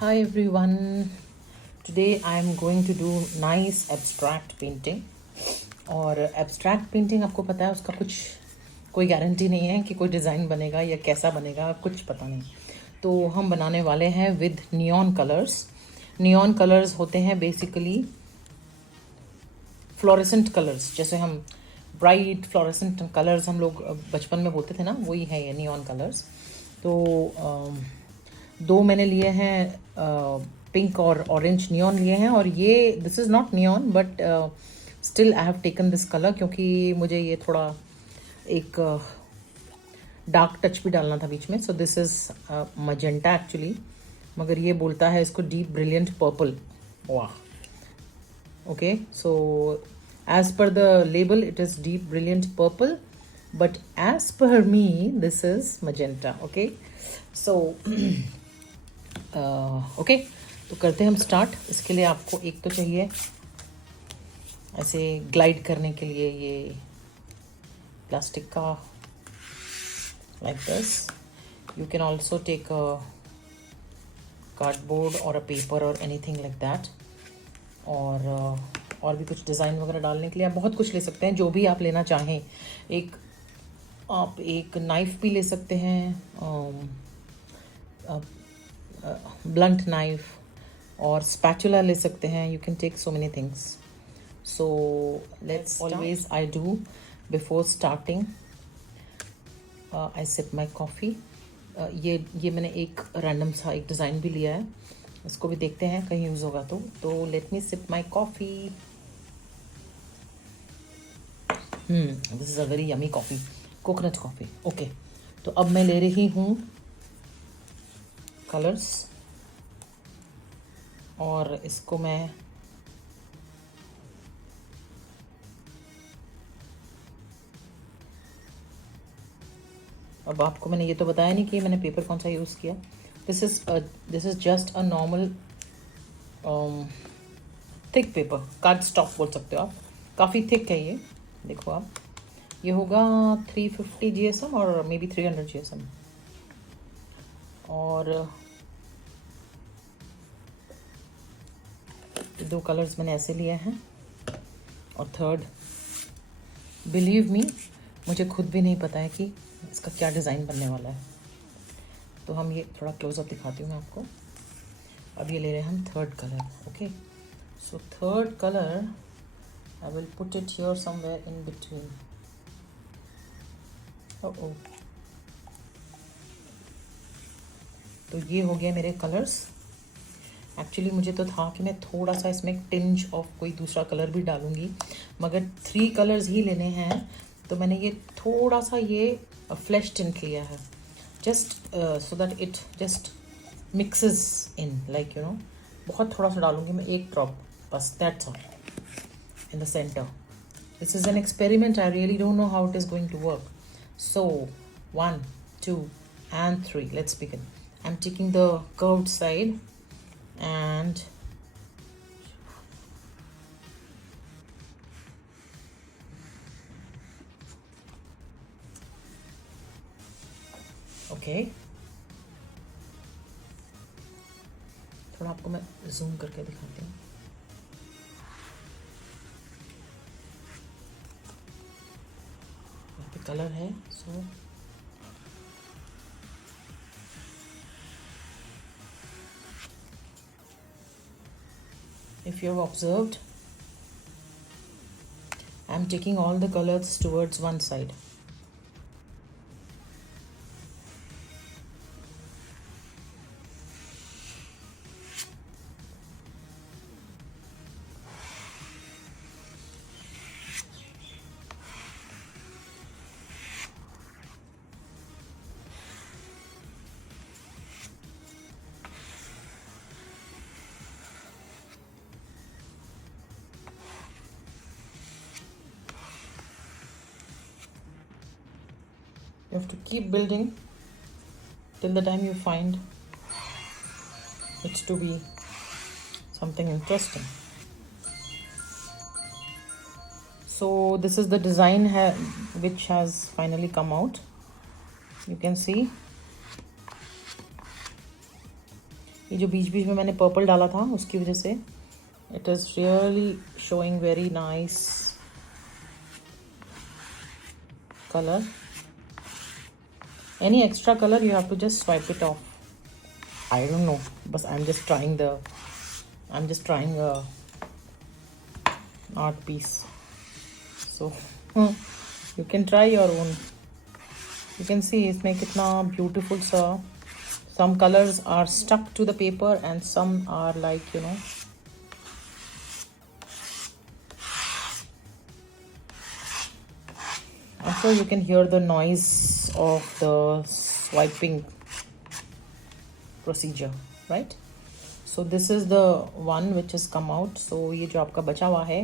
Hi everyone. Today I am going to do nice abstract painting. और abstract painting आपको पता है उसका कुछ कोई गारंटी नहीं है कि कोई डिज़ाइन बनेगा या कैसा बनेगा, कुछ पता नहीं। तो हम बनाने वाले हैं with neon colours. Neon colours होते हैं बेसिकली फ्लोरेसेंट कलर्स, जैसे हम ब्राइट फ्लोरेसेंट कलर्स हम लोग बचपन में बोलते थे ना, वही है ये नियॉन कलर्स। तो दो मैंने लिए हैं, पिंक और ऑरेंज नियॉन लिए हैं। और ये this is not neon but still I have taken this colour क्योंकि मुझे ये थोड़ा एक डार्क टच भी डालना था बीच में। सो दिस इज़ मजेंटा एक्चुअली, मगर ये बोलता है इसको डीप ब्रिलियंट पर्पल। वाह, okay, so as per the label it is deep brilliant purple, but as per me this is magenta. Okay, so okay, तो करते हैं हम स्टार्ट। इसके लिए आपको एक तो चाहिए ऐसे ग्लाइड करने के लिए ये प्लास्टिक का, like this. You can also take a cardboard और अ पेपर और एनीथिंग लाइक दैट। और भी कुछ डिज़ाइन वगैरह डालने के लिए आप बहुत कुछ ले सकते हैं, जो भी आप लेना चाहें। आप एक नाइफ़ भी ले सकते हैं, ब्लंट नाइफ, और स्पैचुला ले सकते हैं। You can take so many things. So let's always I do before starting I sip my coffee. ये मैंने एक रैंडम सा एक डिज़ाइन भी लिया है, इसको भी देखते हैं कहीं यूज़ होगा तो let me sip my coffee. This is a very yummy coffee, coconut coffee. Okay, तो अब मैं ले रही हूँ कलर्स और इसको मैं अब आपको मैंने ये तो बताया नहीं कि मैंने पेपर कौन सा यूज़ किया। This is just a normal thick paper, card stock बोल सकते हो आप। काफ़ी थिक है ये, देखो आप। ये होगा 350 GSM और मे बी 300 GSM। और दो कलर्स मैंने ऐसे लिए हैं। और थर्ड, बिलीव मी, मुझे खुद भी नहीं पता है कि इसका क्या डिज़ाइन बनने वाला है। तो हम ये थोड़ा क्लोजअप दिखाती हूँ मैं आपको। अब ये ले रहे हैं हम third colour. Okay, so third colour I will put it here somewhere in between. Oh, तो ये हो गया मेरे कलर्स। एक्चुअली मुझे तो था कि मैं थोड़ा सा इसमें टिंज ऑफ कोई दूसरा कलर भी डालूंगी, मगर 3 कलर्स ही लेने हैं तो मैंने ये थोड़ा सा ये फ्लैश टिंट लिया है, just so that it just mixes in, like you know. बहुत थोड़ा सा डालूंगी मैं, एक ड्रॉप बस, that's all, in the centre. This is an experiment, I really don't know how it is going to work. So 1, 2 and 3, let's begin. I'm taking the curved side and okay, थोड़ा आपको मैं zoom करके दिखाती हूँ। यहाँ पे colour है, सो if you have observed, I'm taking all the colors towards one side. You have to keep building till the time you find it to be something interesting. So this is the design which has finally come out. You can see ये जो बीच बीच में मैंने purple डाला था उसकी वजह से it is really showing very nice color. Any extra color you have to just swipe it off. I don't know, but I'm just trying a art piece. So you can try your own. You can see इसमें कितना beautiful सा. Some colors are stuck to the paper and some are like, you know, also you can hear the noise of the swiping procedure, right? So this is the one which has come out. So ये जो आपका बचा हुआ है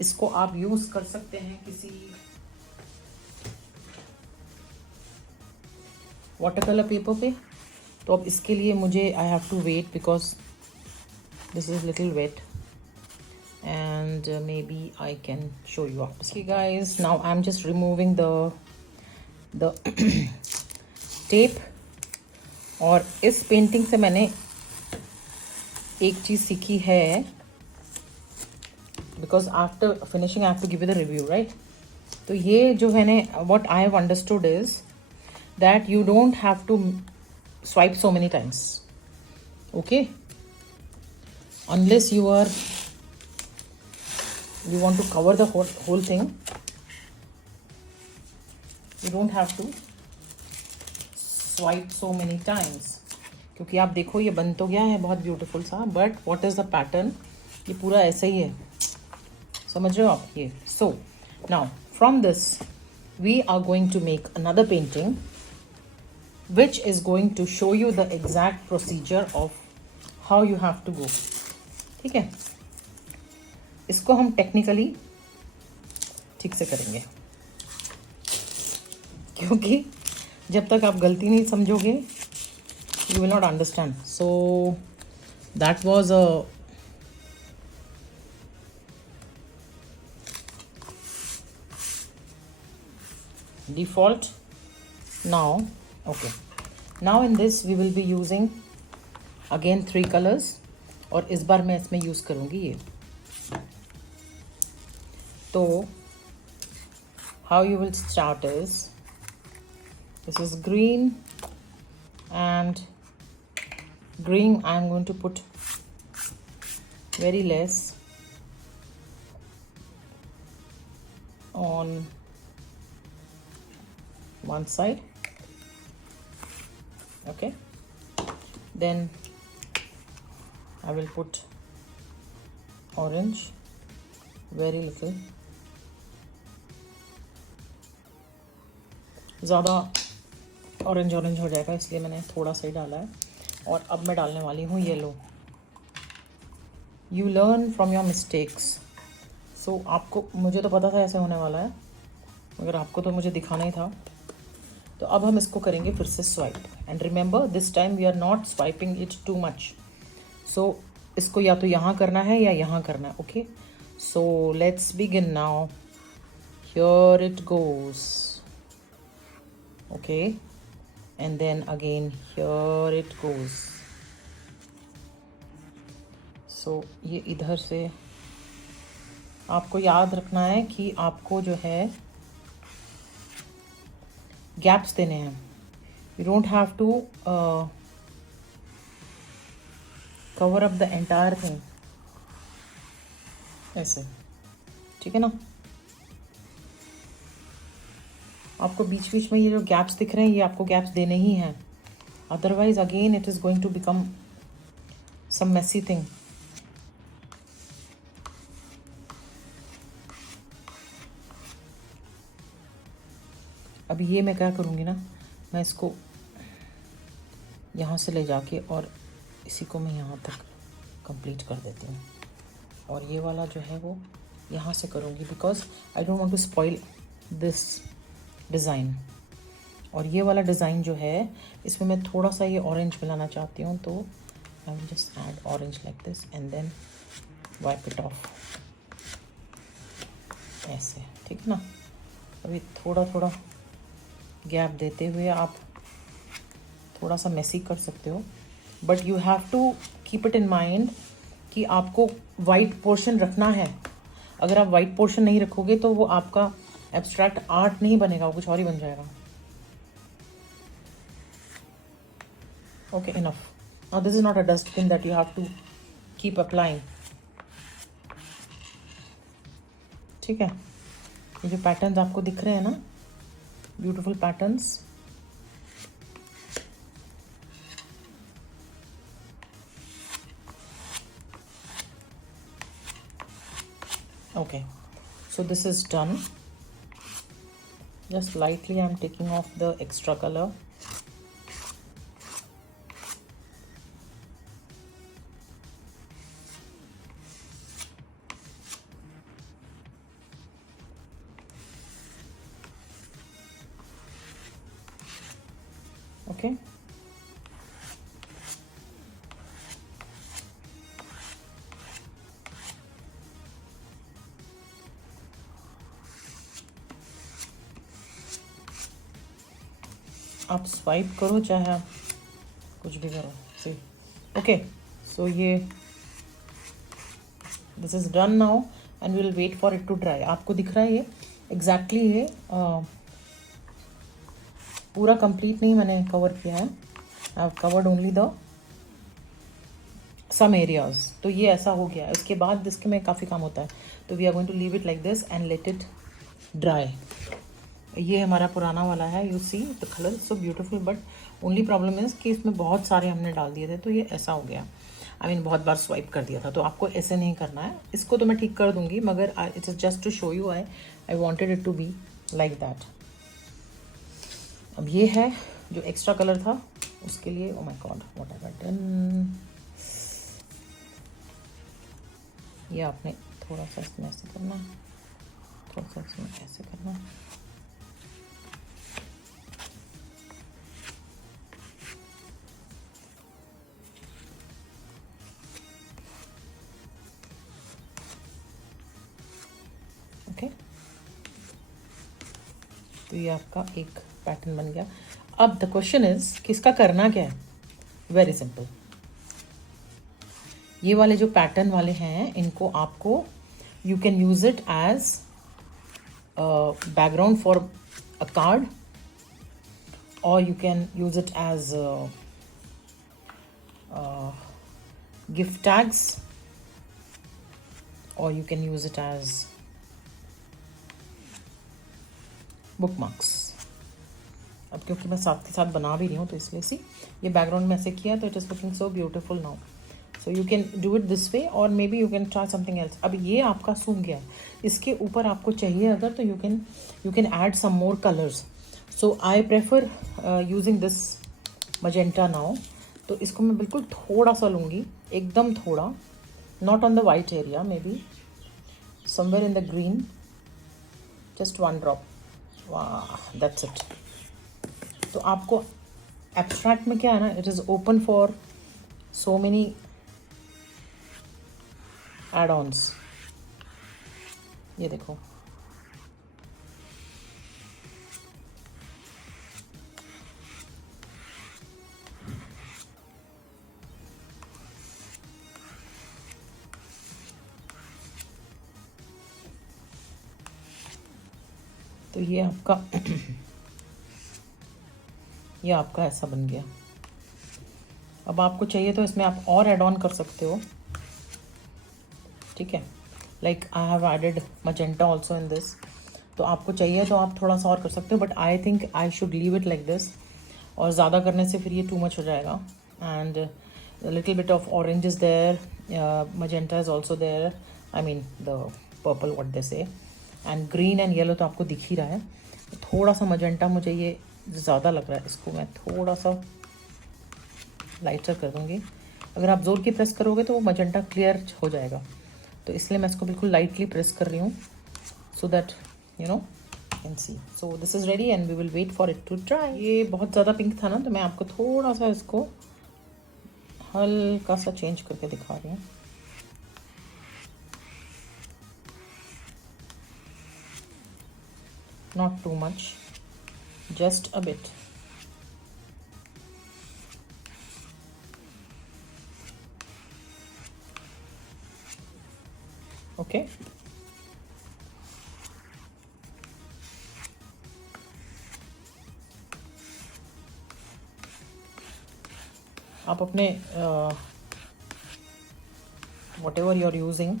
इसको आप use कर सकते हैं किसी वाटर कलर पेपर पे. तो अब इसके लिए मुझे I have to wait because this is little wait and maybe I can show you after. Okay guys, now I'm just removing the tape. और इस पेंटिंग से मैंने एक चीज़ सीखी है because after finishing I have to give you the review, right? तो ये जो है ना, what I have understood is that you don't have to swipe so many times, okay? Unless you want to cover the whole thing, you don't have to swipe so many times. क्योंकि आप देखो ये बन तो गया है बहुत beautiful सा, but what is the pattern, ये पूरा ऐसा ही है, समझ रहे हो आप ये. So now from this we are going to make another painting which is going to show you the exact procedure of how you have to go. ठीक है, इसको हम टेक्निकली ठीक से करेंगे क्योंकि जब तक आप गलती नहीं समझोगे you will not understand. So that was a default. Now okay, now in this we will be using again 3 colors और इस बार मैं इसमें यूज़ करूँगी ये. तो how you will start is, this is green, and green I'm going to put very less on one side, okay. Then I will put orange, very little. ज़्यादा orange हो जाएगा इसलिए मैंने थोड़ा सा ही डाला है. और अब मैं डालने वाली हूँ yellow. You learn from your mistakes. So आपको, मुझे तो पता था ऐसे होने वाला है मगर आपको तो मुझे दिखाना ही था. तो अब हम इसको करेंगे फिर से swipe. And remember this time we are not swiping it too much. So इसको या तो यहाँ करना है या यहाँ करना है, okay. So let's begin now. Here it goes, okay, and then again here it goes. So ये इधर से आपको याद रखना है कि आपको जो है गैप्स देने हैं. you don't have to cover up the entire thing ऐसे, ठीक है ना. आपको बीच बीच में ये जो गैप्स दिख रहे हैं ये आपको गैप्स देने ही हैं, otherwise again it is going to become some messy thing. अभी ये मैं क्या करूँगी ना, मैं इसको यहाँ से ले जाके और इसी को मैं यहाँ तक कंप्लीट कर देती हूँ. और ये वाला जो है वो यहाँ से करूँगी because I don't want to spoil this design. और ये वाला डिज़ाइन जो है इसमें मैं थोड़ा सा ये ऑरेंज मिलाना चाहती हूँ. तो I will just add orange like this and then wipe it off ऐसे, ठीक है ना. अभी थोड़ा थोड़ा गैप देते हुए आप थोड़ा सा मेसी कर सकते हो but you have to keep it in mind कि आपको वाइट पोर्शन रखना है. अगर आप वाइट पोर्शन नहीं रखोगे तो वो आपका एब्स्ट्रैक्ट आर्ट नहीं बनेगा, वो कुछ और ही बन जाएगा. Okay, enough. Now this is not a dustbin that you have to keep applying. ठीक है, ये जो पैटर्न्स आपको दिख रहे हैं ना, beautiful patterns, okay, so this is done. Just lightly I'm taking off the extra color. Okay, आप स्वाइप करो चाहे आप कुछ भी करो. सी, ओके, सो ये this is done now and will wait for it to dry. आपको दिख रहा है ये एग्जैक्टली ये पूरा कंप्लीट नहीं मैंने कवर किया है. I have covered only the some areas. तो ये ऐसा हो गया. इसके बाद इसके में काफ़ी काम होता है. तो we are going to leave it like this and let it dry. ये हमारा पुराना वाला है. You see the colour so beautiful, but only problem is कि इसमें बहुत सारे हमने डाल दिए थे तो ये ऐसा हो गया. आई मीन बहुत बार स्वाइप कर दिया था. तो आपको ऐसे नहीं करना है. इसको तो मैं ठीक कर दूंगी, मगर it's just to show you I wanted it to be like that. अब ये है जो एक्स्ट्रा कलर था उसके लिए. Oh my God, what have I done. ये आपने थोड़ा सा इसमें ऐसे करना है, थोड़ा सा इसमें ऐसे करना है. ओके, तो ये आपका एक पैटर्न बन गया. अब द क्वेश्चन इज कि इसका करना क्या है. Very simple. ये वाले जो पैटर्न वाले हैं इनको आपको you can use it as background for a card, और you can use it as gift tags, or you can use it as bookmarks. अब क्योंकि मैं साथ के साथ बना भी रही हूँ तो इसलिए सी ये बैकग्राउंड में ऐसे किया तो it is looking so beautiful now. So you can do it this way, और maybe you can try something else. अब ये आपका सूख गया है. इसके ऊपर आपको चाहिए अगर तो you can add some more colours. So I prefer using this magenta now. तो इसको मैं बिल्कुल थोड़ा सा लूँगी, एकदम थोड़ा, not on the white area, maybe somewhere in the green, just one drop. वाह, दैट्स इट. तो आपको एब्स्ट्रैक्ट में क्या है ना, it is open for so many add ons. ये देखो, तो ये आपका ये आपका ऐसा बन गया. अब आपको चाहिए तो इसमें आप और ऐड ऑन कर सकते हो. ठीक है, like I have added magenta also in this. तो आपको चाहिए तो आप थोड़ा सा और कर सकते हो, but I think I should leave it like this. और ज़्यादा करने से फिर ये टू मच हो जाएगा. And little bit of orange is there, magenta is also there, I mean the purple what they say, and green and yellow तो आपको दिख ही रहा है. थोड़ा सा मजेंटा मुझे ये ज़्यादा लग रहा है, इसको मैं थोड़ा सा लाइटर कर दूँगी. अगर आप ज़ोर की प्रेस करोगे तो वो मजेंटा क्लियर हो जाएगा. तो इसलिए मैं इसको बिल्कुल लाइटली प्रेस कर रही हूँ, so that you know can see. So this is ready and we will wait for it to dry. ये बहुत ज़्यादा पिंक था ना, तो मैं आपको थोड़ा सा इसको हल्का सा चेंज करके दिखा रही हूँ. Not too much, just a bit. Okay. आप अपने whatever you are using,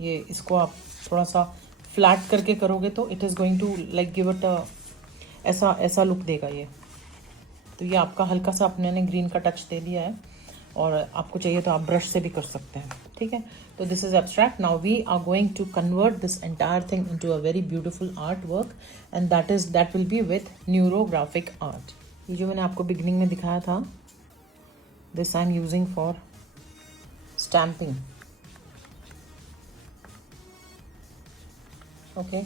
ये इसको आप थोड़ा सा फ्लैट करके करोगे तो it is going to like give it ऐसा ऐसा लुक देगा ये। तो ये आपका हल्का सा अपने ने ग्रीन का टच दे दिया है, और आपको चाहिए तो आप ब्रश से भी कर सकते हैं, ठीक है। तो this is abstract. Now we are going to convert this entire thing into a very beautiful art work, and that will be with neurographic art. ये जो मैंने आपको बिगिनिंग में दिखाया था, this I am using for stamping. Okay,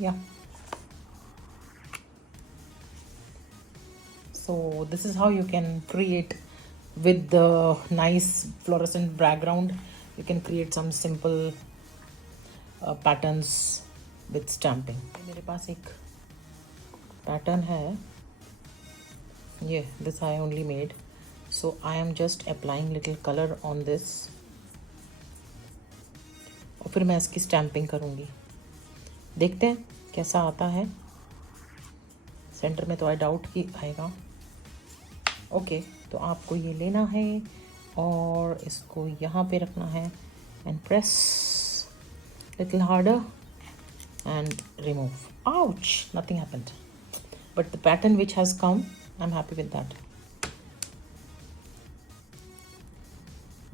yeah, so this is how you can create with the nice fluorescent background. You can create some simple patterns with stamping. मेरे पास एक pattern है, ये this I only made, so I am just applying little color on this, और फिर मैं इसकी stamping करूँगी। देखते हैं कैसा आता है। सेंटर में तो आई डाउट कि आएगा। ओके, तो आपको ये लेना है और इसको यहाँ पे रखना है, and press little harder and remove. Ouch, nothing happened, but the pattern which has come, I am happy with that.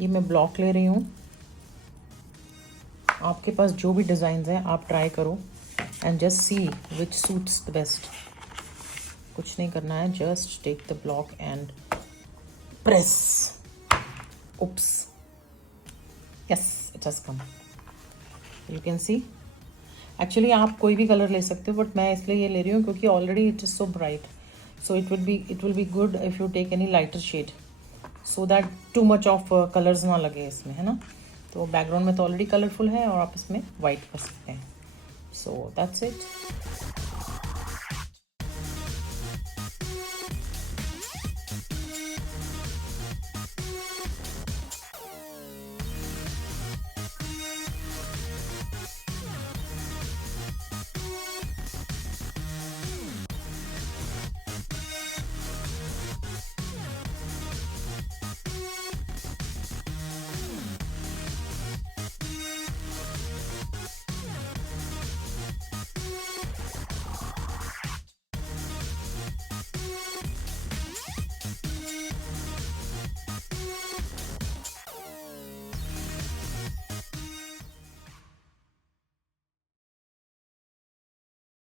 ये मैं ब्लॉक ले रही हूँ। आपके पास जो भी डिज़ाइन हैं आप ट्राई करो and just see which suits the best. कुछ नहीं करना है, just take the block and press. oops, yes, it has come, you can see। Actually आप कोई भी कलर ले सकते हो, बट मैं इसलिए ये ले रही हूँ क्योंकि already it is so bright, so it will be good if you take any lighter shade, so that too much of colours ना लगे इसमें, है ना। तो बैकग्राउंड में तो ऑलरेडी कलरफुल है और आप इसमें वाइट कर सकते हैं। So that's it.